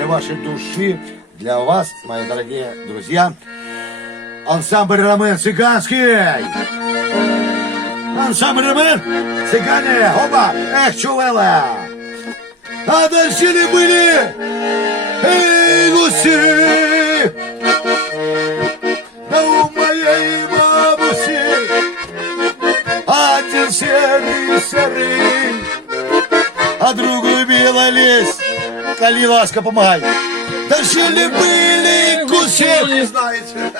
для вашей души, для вас, мои дорогие друзья, ансамбль «Ромен Цыганский». Ансамбль «Ромен Цыгане». Опа! Эх, чувела! А дальше ли были? Эй, гуси! Да у моей бабуси один серый, а другой белый лес. Кали, ласка, помогай. Дальше ли были гуси? Не знаете.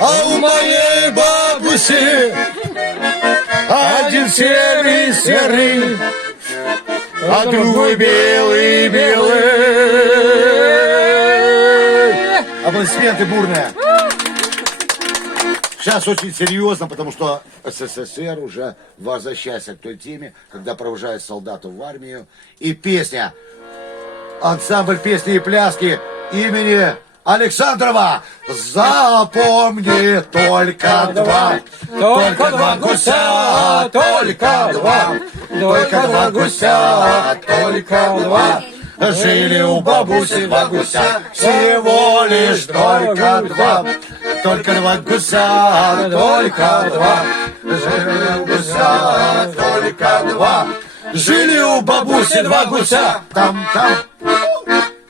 А у моей бабуси один серый, а другой белый. Аплодисменты бурные. Сейчас очень серьезно, потому что СССР уже возвращается к той теме, когда провожают солдатов в армию. И песня, ансамбль песни и пляски имени Александрова. Запомни только два гуся, только два гуся, только два. Жили у бабуси два гуся, всего лишь только два гуся, только два. Жили у гуся, только два. Жили у бабуси два гуся, там.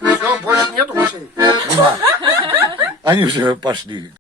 Все, больше нету гусей. Они уже пошли.